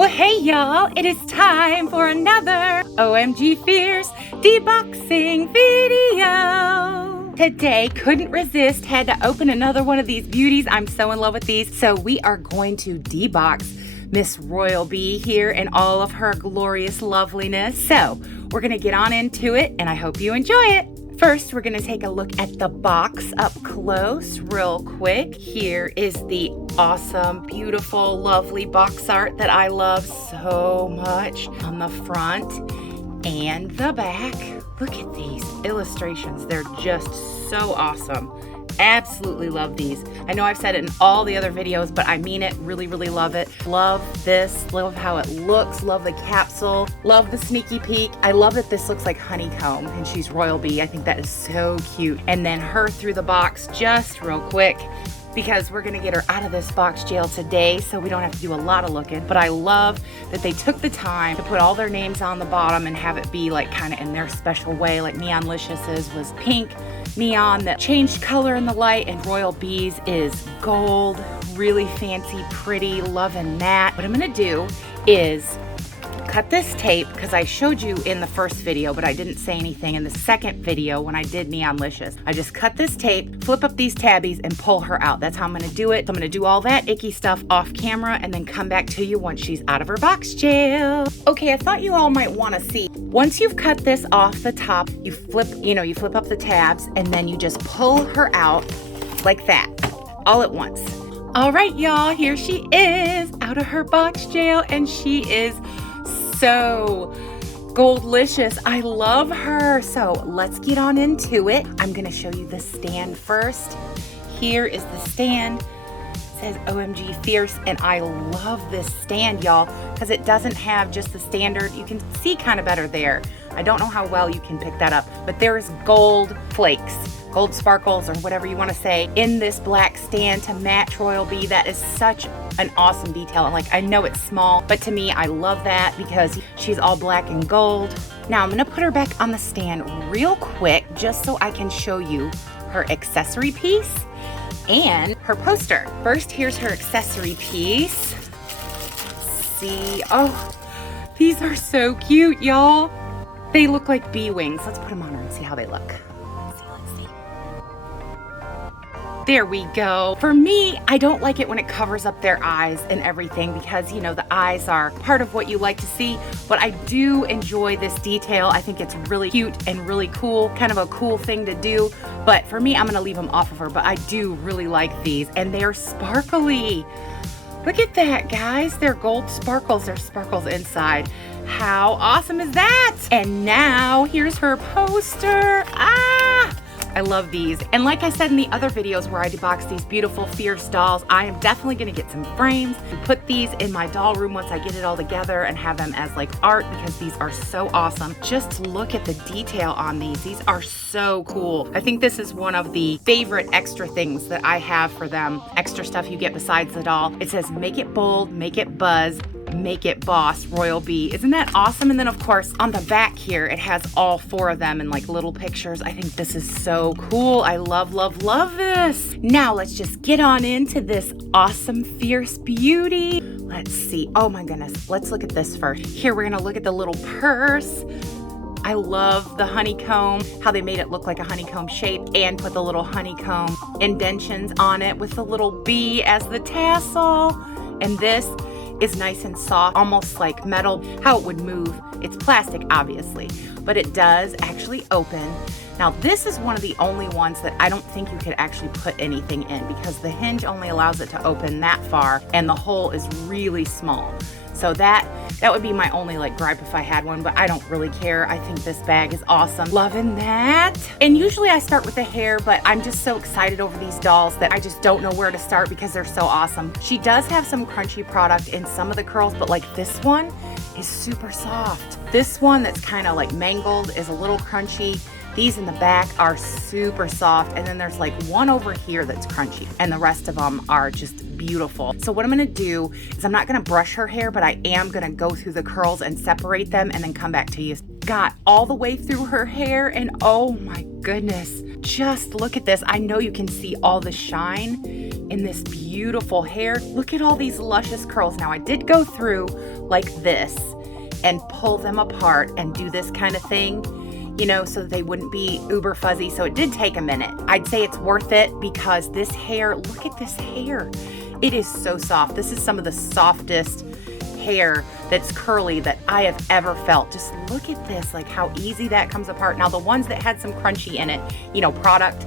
Well, hey y'all, it is time for another OMG Fierce deboxing video. Today, couldn't resist, had to open another one of these beauties. I'm so in love with these. So we are going to debox Miss Royal Bee here in all of her glorious loveliness. So we're gonna get on into it and I hope you enjoy it. First, we're gonna take a look at the box up close real quick. Here is the awesome, beautiful, lovely box art that I love so much on the front and the back. Look at these illustrations. They're just so awesome. Absolutely love these. I know I've said it in all the other videos, but I mean it. Really, really love it. Love this. Love how it looks. Love the capsule. Love the sneaky peek. I love that this looks like honeycomb and she's Royal Bee. I think that is so cute. And then her through the box just real quick, because we're gonna get her out of this box jail today, so we don't have to do a lot of looking. But I love that they took the time to put all their names on the bottom and have it be like kind of in their special way. Like Neonlicious's was pink neon that changed color in the light, and Royal Bee's is gold, really fancy, pretty, loving that. What I'm gonna do is cut this tape, because I showed you in the first video, but I didn't say anything in the second video when I did Neonlicious. I just cut this tape, flip up these tabbies, and pull her out. That's how I'm gonna do it. So I'm gonna do all that icky stuff off camera and then come back to you once she's out of her box jail. Okay, I thought you all might wanna see. Once you've cut this off the top, you flip up the tabs and then you just pull her out like that, all at once. All right, y'all, here she is out of her box jail, and she is so goldlicious. I love her. So let's get on into it. I'm gonna show you the stand first. Here is the stand. It says OMG Fierce, and I love this stand, y'all, because it doesn't have just the standard. You can see kind of better there. I don't know how well you can pick that up, but there is gold flakes, gold sparkles, or whatever you want to say, in this black stand to match Royal Bee. That is such an awesome detail. And like, I know it's small, but to me, I love that because she's all black and gold. Now I'm gonna put her back on the stand real quick, just so I can show you her accessory piece and her poster. First, here's her accessory piece. See, oh, these are so cute, y'all. They look like bee wings. Let's put them on her and see how they look. Let's see. There we go. For me, I don't like it when it covers up their eyes and everything, because, you know, the eyes are part of what you like to see, but I do enjoy this detail. I think it's really cute and really cool, kind of a cool thing to do. But for me, I'm gonna leave them off of her, but I do really like these, and they're sparkly. Look at that, guys. They're gold sparkles. There's sparkles inside. How awesome is that? And now here's her poster. I love these. And like I said in the other videos where I debox these beautiful Fierce dolls, I am definitely gonna get some frames and put these in my doll room once I get it all together and have them as like art, because these are so awesome. Just look at the detail on these. These are so cool. I think this is one of the favorite extra things that I have for them. Extra stuff you get besides the doll. It says, make it bold, make it buzz, make it boss, Royal Bee. Isn't that awesome? And then of course on the back here, it has all four of them in like little pictures. I think this is so cool. I love, love, love this. Now let's just get on into this awesome Fierce beauty. Let's see. Oh my goodness. Let's look at this first. Here, we're gonna look at the little purse. I love the honeycomb, how they made it look like a honeycomb shape and put the little honeycomb indentions on it with the little bee as the tassel. And this is nice and soft, almost like metal, how it would move. It's plastic, obviously, but it does actually open. Now, this is one of the only ones that I don't think you could actually put anything in, because the hinge only allows it to open that far and the hole is really small. So that would be my only like gripe if I had one, but I don't really care. I think this bag is awesome. Loving that. And usually I start with the hair, but I'm just so excited over these dolls that I just don't know where to start because they're so awesome. She does have some crunchy product in some of the curls, but like this one is super soft. This one that's kind of like mangled is a little crunchy. These in the back are super soft, and then there's like one over here that's crunchy, and the rest of them are just beautiful. So what I'm gonna do is I'm not gonna brush her hair, but I am gonna go through the curls and separate them and then come back to you. Got all the way through her hair, and oh my goodness, just look at this. I know you can see all the shine in this beautiful hair. Look at all these luscious curls. Now I did go through like this and pull them apart and do this kind of thing, you know, so they wouldn't be uber fuzzy. So it did take a minute. I'd say it's worth it because this hair, look at this hair. It is so soft. This is some of the softest hair that's curly that I have ever felt. Just look at this, like how easy that comes apart. Now the ones that had some crunchy in it, you know, product,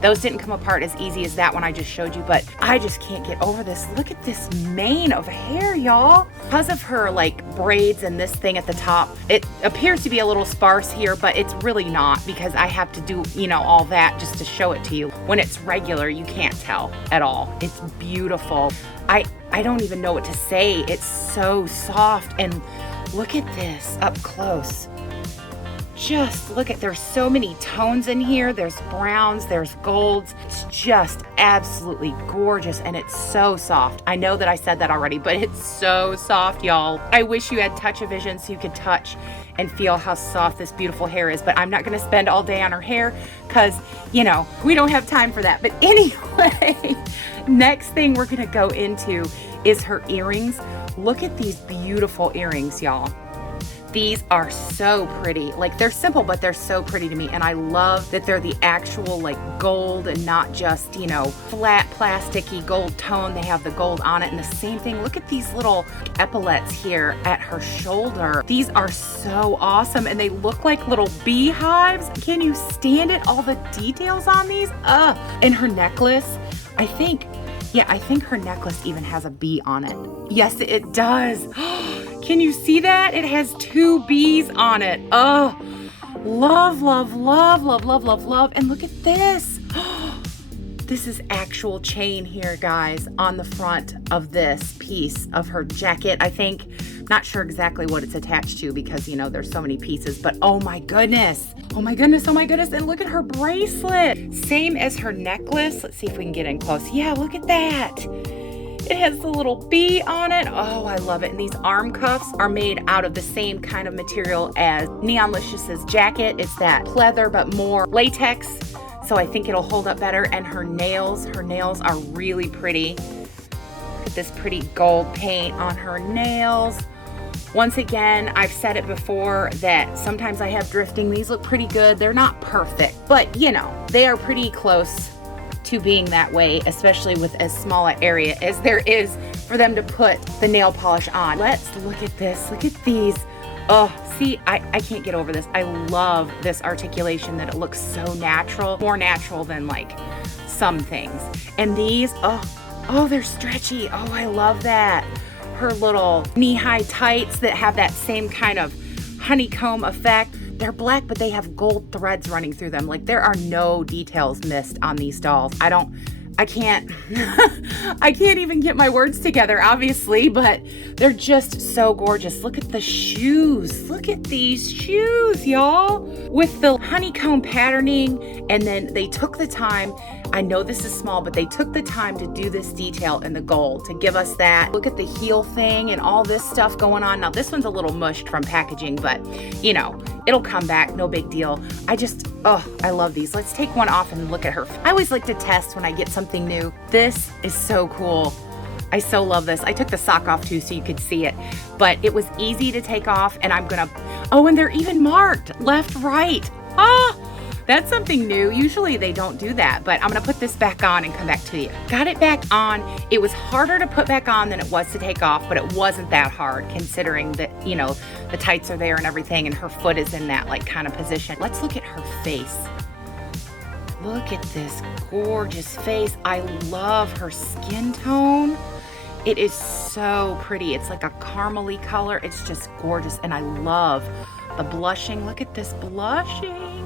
those didn't come apart as easy as that one I just showed you, but I just can't get over this. Look at this mane of hair, y'all. Because of her like braids and this thing at the top, it appears to be a little sparse here, but it's really not because I have to do, you know, all that just to show it to you. When it's regular, you can't tell at all. It's beautiful. I don't even know what to say. It's so soft. And look at this up close. Just look at, there's so many tones in here. There's browns, there's golds. It's just absolutely gorgeous and it's so soft. I know that I said that already, but it's so soft, y'all. I wish you had touch-o-vision so you could touch and feel how soft this beautiful hair is, but I'm not gonna spend all day on her hair because, you know, we don't have time for that. But anyway, next thing we're gonna go into is her earrings. Look at these beautiful earrings, y'all. These are so pretty. Like, they're simple, but they're so pretty to me. And I love that they're the actual like gold and not just, you know, flat plasticky gold tone. They have the gold on it. And the same thing, look at these little epaulets here at her shoulder. These are so awesome. And they look like little beehives. Can you stand it? All the details on these. And her necklace, I think her necklace even has a bee on it. Yes, it does. Can you see that? It has 2 bees on it. Oh, love, love, love, love, love, love, love. And look at this. This is actual chain here, guys, on the front of this piece of her jacket. I think, not sure exactly what it's attached to because, you know, there's so many pieces, but oh my goodness. Oh my goodness, oh my goodness. And look at her bracelet. Same as her necklace. Let's see if we can get in close. Yeah, look at that. It has the little bee on it. Oh, I love it. And these arm cuffs are made out of the same kind of material as Neonlicious's jacket. It's that pleather, but more latex. So I think it'll hold up better. And her nails are really pretty. Look at this pretty gold paint on her nails. Once again, I've said it before that sometimes I have drifting. These look pretty good. They're not perfect, but you know, they are pretty close to being that way, especially with as small an area as there is for them to put the nail polish on. Let's look at this. Look at these. Oh, see, I can't get over this. I love this articulation that it looks so natural, more natural than like some things. And these, oh, they're stretchy. Oh, I love that. Her little knee-high tights that have that same kind of honeycomb effect. They're black, but they have gold threads running through them. Like, there are no details missed on these dolls. I can't even get my words together, obviously, but they're just so gorgeous. Look at the shoes. Look at these shoes, y'all. With the honeycomb patterning, and then they took the time. I know this is small, but they took the time to do this detail in the gold to give us that. Look at the heel thing and all this stuff going on. Now, this one's a little mushed from packaging, but you know, it'll come back, no big deal. I love these. Let's take one off and look at her. I always like to test when I get something new. This is so cool. I so love this. I took the sock off too so you could see it, but it was easy to take off, and and they're even marked left, right. That's something new. Usually they don't do that, but I'm gonna put this back on and come back to you. Got it back on. It was harder to put back on than it was to take off, but it wasn't that hard considering that, you know, the tights are there and everything, and her foot is in that like kind of position. Let's look at her face. Look at this gorgeous face. I love her skin tone. It is so pretty. It's like a caramely color. It's just gorgeous, and I love the blushing. Look at this blushing.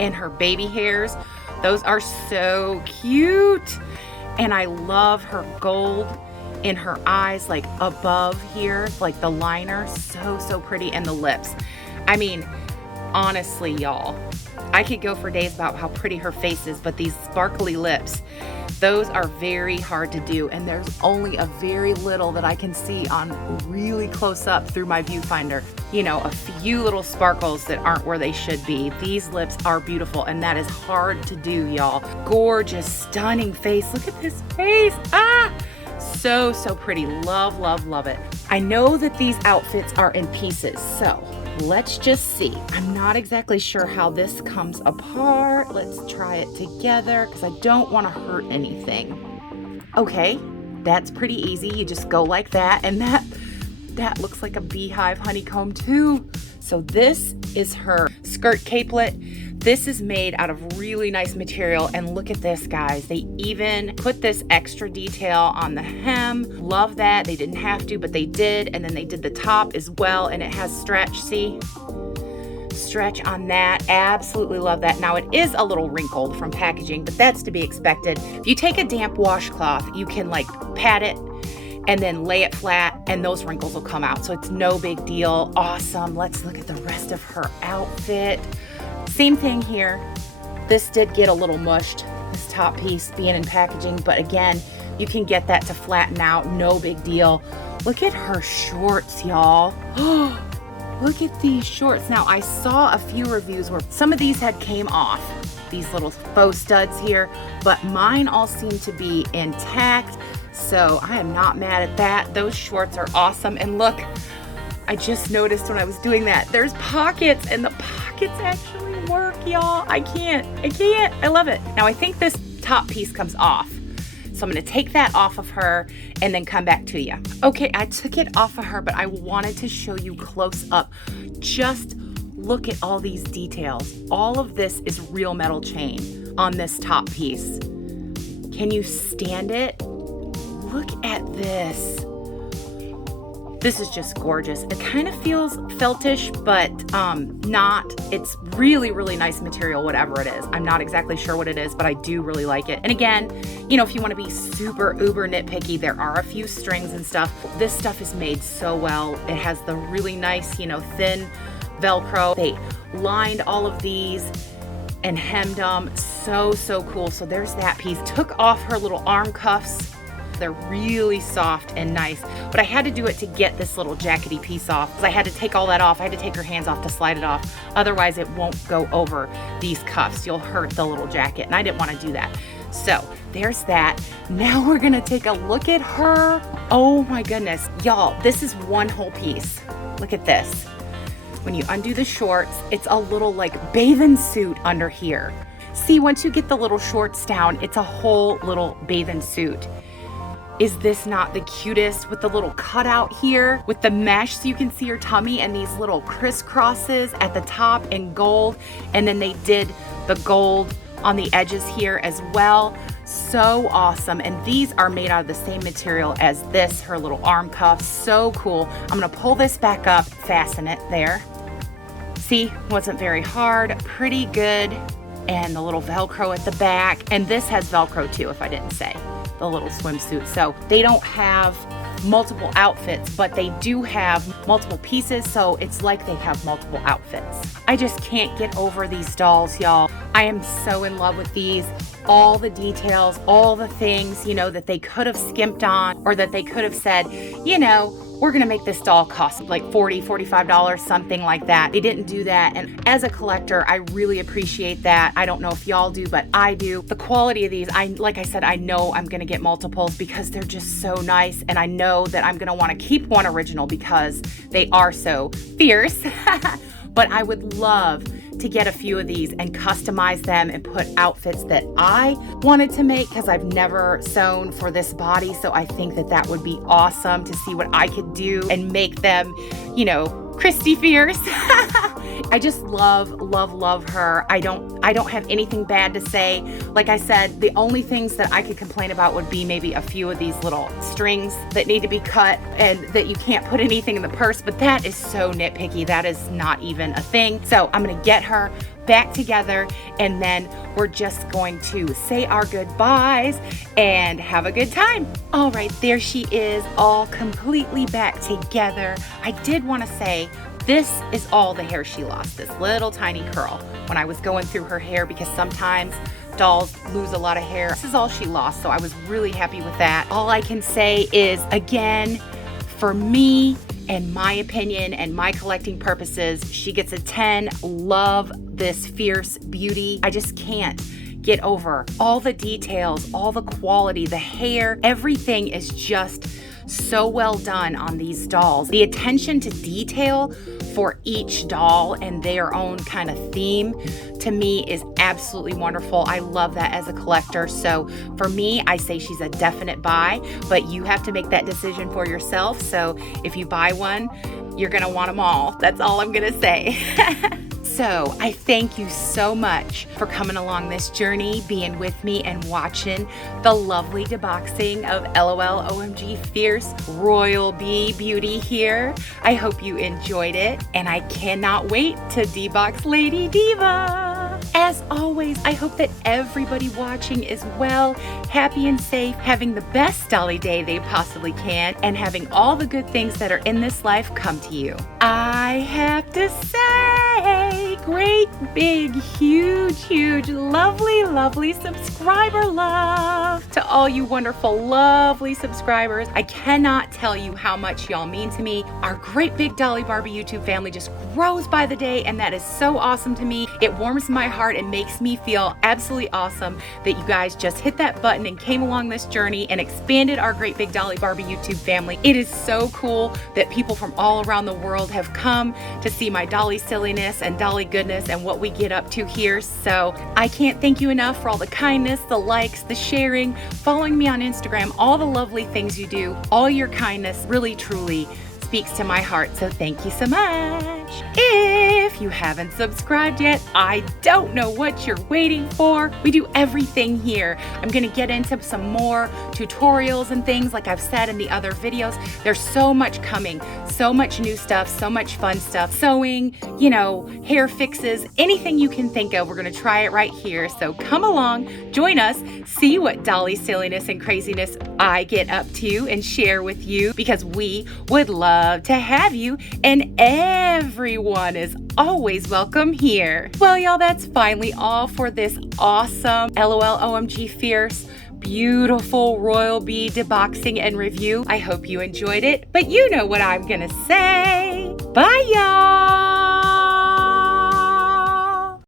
And her baby hairs, those are so cute. And I love her gold in her eyes, like above here, like the liner, so pretty. And the lips, I mean, honestly, y'all, I could go for days about how pretty her face is, but these sparkly lips, those are very hard to do, and there's only a very little that I can see on really close up through my viewfinder. You know, a few little sparkles that aren't where they should be. These lips are beautiful, and that is hard to do, y'all. Gorgeous, stunning face. Look at this face. So pretty. Love, love, love it. I know that these outfits are in pieces, so let's just see. I'm not exactly sure how this comes apart. Let's try it together because I don't want to hurt anything. Okay, that's pretty easy. You just go like that, and that looks like a beehive honeycomb too. So this is her skirt capelet. This is made out of really nice material, and look at this, guys. They even put this extra detail on the hem. Love that. They didn't have to, but they did, and then they did the top as well, and it has stretch, see? Stretch on that. Absolutely love that. Now it is a little wrinkled from packaging, but that's to be expected. If you take a damp washcloth, you can like pat it and then lay it flat, and those wrinkles will come out. So it's no big deal. Awesome. Let's look at the rest of her outfit. Same thing here. This did get a little mushed, this top piece being in packaging, but again, you can get that to flatten out, no big deal. Look at her shorts, y'all. Look at these shorts. Now, I saw a few reviews where some of these had came off, these little faux studs here, but mine all seem to be intact, so I am not mad at that. Those shorts are awesome, and look, I just noticed when I was doing that, there's pockets, and the pockets actually work, y'all. I can't. I love it. Now, I think this top piece comes off, so I'm gonna take that off of her and then come back to you. Okay, I took it off of her, but I wanted to show you close up. Just look at all these details. All of this is real metal chain on this top piece. Can you stand it? Look at this. This is just gorgeous. It kind of feels feltish, but not. It's really, really nice material, whatever it is. I'm not exactly sure what it is, but I do really like it. And again, you know, if you want to be super uber nitpicky, there are a few strings and stuff. This stuff is made so well. It has the really nice, you know, thin Velcro. They lined all of these and hemmed them. So cool. So there's that piece. Took off her little arm cuffs. They're really soft and nice, but I had to do it to get this little jackety piece off because I had to take all that off. I had to take her hands off to slide it off. Otherwise, it won't go over these cuffs. You'll hurt the little jacket, and I didn't want to do that. So there's that. Now we're gonna take a look at her. Oh my goodness, y'all, this is one whole piece. Look at this. When you undo the shorts, it's a little like bathing suit under here. See, once you get the little shorts down, it's a whole little bathing suit. Is this not the cutest with the little cutout here with the mesh so you can see her tummy and these little crisscrosses at the top in gold, and then they did the gold on the edges here as well. So awesome. And these are made out of the same material as this, her little arm cuffs. So cool. I'm gonna pull this back up, fasten it there. See, wasn't very hard, pretty good. And the little Velcro at the back, and this has Velcro too, if I didn't say, the little swimsuit. So they don't have multiple outfits, but they do have multiple pieces, so it's like they have multiple outfits. I just can't get over these dolls, y'all. I am so in love with these. All the details, all the things, you know, that they could have skimped on, or that they could have said, you know, we're gonna make this doll cost like $40, $45, something like that. They didn't do that, and as a collector, I really appreciate that. I don't know if y'all do, but I do. The quality of these, like I said, I know I'm gonna get multiples because they're just so nice, and I know that I'm gonna wanna keep one original because they are so fierce. But I would love to get a few of these and customize them and put outfits that I wanted to make because I've never sewn for this body. So I think that that would be awesome to see what I could do and make them, you know, Christy fierce. I just love her. I don't have anything bad to say. Like I said, the only things that I could complain about would be maybe a few of these little strings that need to be cut and that you can't put anything in the purse, but that is so nitpicky. That is not even a thing. So I'm gonna get her back together, and then we're just going to say our goodbyes and have a good time. All right, there she is, all completely back together. I did want to say, This is all the hair she lost, this little tiny curl when I was going through her hair, because sometimes dolls lose a lot of hair. This is all she lost, so I was really happy with that. All I can say is, again, for me and my opinion and my collecting purposes, she gets a 10. Love this fierce beauty. I just can't get over all the details, all the quality, the hair, everything is just so well done on these dolls. The attention to detail for each doll and their own kind of theme, to me, is absolutely wonderful. I love that as a collector. So for me, I say she's a definite buy, but you have to make that decision for yourself. So if you buy one, you're gonna want them all. That's all I'm gonna say. So I thank you so much for coming along this journey, being with me and watching the lovely deboxing of LOL OMG Fierce Royal Bee Beauty here. I hope you enjoyed it, and I cannot wait to debox Lady Diva. As always, I hope that everybody watching is well, happy and safe, having the best Dolly day they possibly can, and having all the good things that are in this life come to you. I have to say, great, big, huge, lovely subscriber love to all you wonderful, lovely subscribers. I cannot tell you how much y'all mean to me. Our great big Dolly Barbie YouTube family just grows by the day, and that is so awesome to me. It warms my heart and makes me feel absolutely awesome that you guys just hit that button and came along this journey and expanded our great big Dolly Barbie YouTube family. It is so cool that people from all around the world have come to see my Dolly silliness and Dolly goodness and what we get up to here. So I can't thank you enough for all the kindness, the likes, the sharing, following me on Instagram, all the lovely things you do. All your kindness really truly speaks to my heart, so thank you so much. If you haven't subscribed yet, I don't know what you're waiting for. We do everything here. I'm gonna get into some more tutorials and things like I've said in the other videos. There's so much coming, so much new stuff, so much fun stuff, sewing, you know, hair fixes, anything you can think of. We're gonna try it right here. So come along, join us, see what Dolly silliness and craziness I get up to and share with you, because we would love to have you, and everyone is always welcome here. Well, y'all, that's finally all for this awesome LOL OMG Fierce beautiful Royal Bee deboxing and review. I hope you enjoyed it, but you know what I'm gonna say. Bye, y'all.